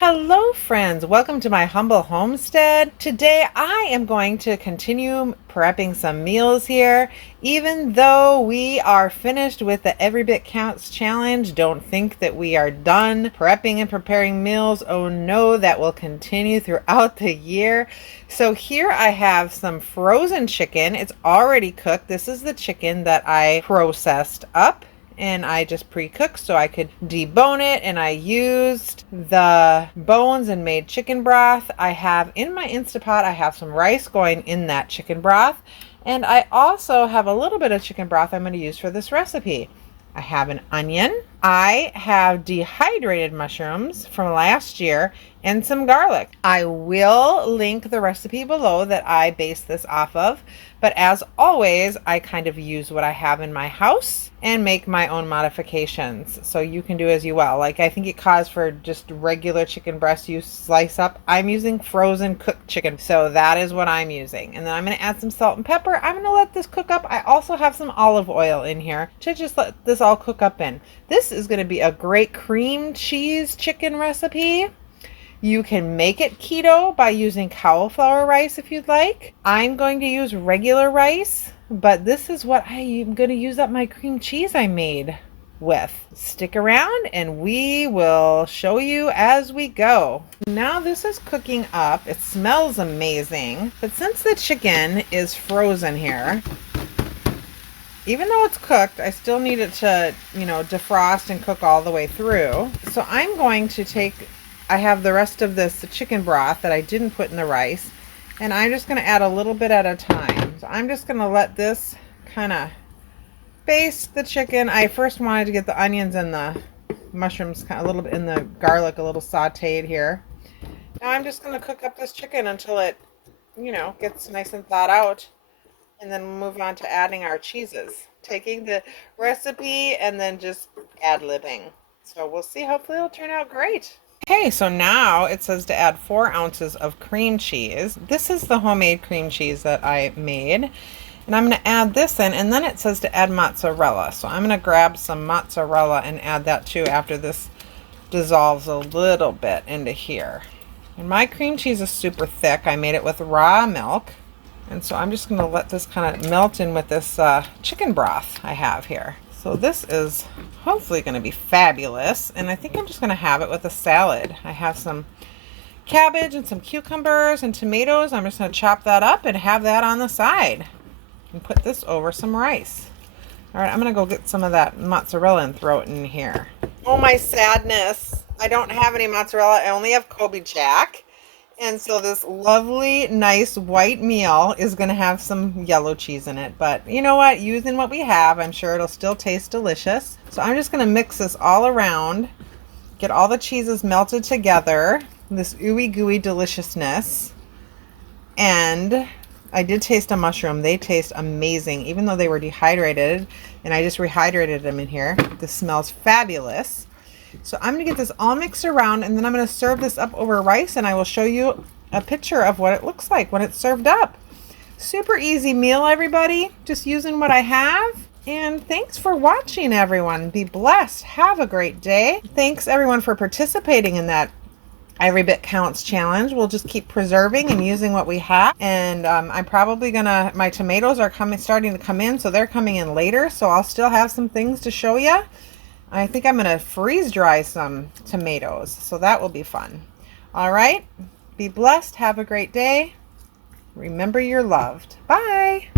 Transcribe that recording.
Hello friends, welcome to my humble homestead. Today I am going to continue prepping some meals here. Even though we are finished with the Every Bit Counts challenge, don't think that we are done prepping and preparing meals. Oh no, that will continue throughout the year. So here I have some frozen chicken. It's already cooked. This is the chicken that I processed up and I just pre-cooked so I could debone it, and I used the bones and made chicken broth. I have in my Instapot, I have some rice going in that chicken broth, and I also have a little bit of chicken broth I'm going to use for this recipe. I have an onion. I have dehydrated mushrooms from last year and some garlic. I will link the recipe below that I base this off of, but as always, I kind of use what I have in my house and make my own modifications. So you can do as you will. Like I think it calls for just regular chicken breast you slice up. I'm using frozen cooked chicken. So that is what I'm using. And then I'm going to add some salt and pepper. I'm going to let this cook up. I also have some olive oil in here to just let this all cook up in. This is going to be a great cream cheese chicken recipe. You can make it keto by using cauliflower rice if you'd like. I'm going to use regular rice, but this is what I am going to use up my cream cheese I made with. Stick around and we will show you as we go. Now this is cooking up. It smells amazing, but since the chicken is frozen here, even though it's cooked, I still need it to, defrost and cook all the way through. So I'm going to I have the rest of this chicken broth that I didn't put in the rice, and I'm just going to add a little bit at a time. So I'm just going to let this kind of baste the chicken. I first wanted to get the onions and the mushrooms kind of a little bit, in the garlic a little sauteed here. Now I'm just going to cook up this chicken until it, gets nice and thawed out, and then we'll move on to adding our cheeses. Taking the recipe and then just ad-libbing. So we'll see. Hopefully it'll turn out great. Okay, so now it says to add 4 ounces of cream cheese. This is the homemade cream cheese that I made. And I'm going to add this in, and then it says to add mozzarella. So I'm going to grab some mozzarella and add that too after this dissolves a little bit into here. And my cream cheese is super thick. I made it with raw milk. And so I'm just going to let this kind of melt in with this chicken broth I have here. So this is hopefully going to be fabulous. And I think I'm just going to have it with a salad. I have some cabbage and some cucumbers and tomatoes. I'm just going to chop that up and have that on the side. And put this over some rice. All right, I'm going to go get some of that mozzarella and throw it in here. Oh, my sadness. I don't have any mozzarella. I only have Kobe Jack. And so this lovely, nice white meal is going to have some yellow cheese in it. But you know what? Using what we have, I'm sure it'll still taste delicious. So I'm just going to mix this all around. Get all the cheeses melted together. This ooey gooey deliciousness. And I did taste a mushroom. They taste amazing, even though they were dehydrated. And I just rehydrated them in here. This smells fabulous. So I'm going to get this all mixed around, and then I'm going to serve this up over rice, and I will show you a picture of what it looks like when it's served up. Super easy meal, everybody. Just using what I have. And thanks for watching, everyone. Be blessed. Have a great day. Thanks, everyone, for participating in that Every Bit Counts challenge. We'll just keep preserving and using what we have. And I'm probably gonna, my tomatoes are starting to come in, so they're coming in later. So I'll still have some things to show you. I think I'm gonna freeze dry some tomatoes, so that will be fun. All right, be blessed. Have a great day. Remember you're loved. Bye.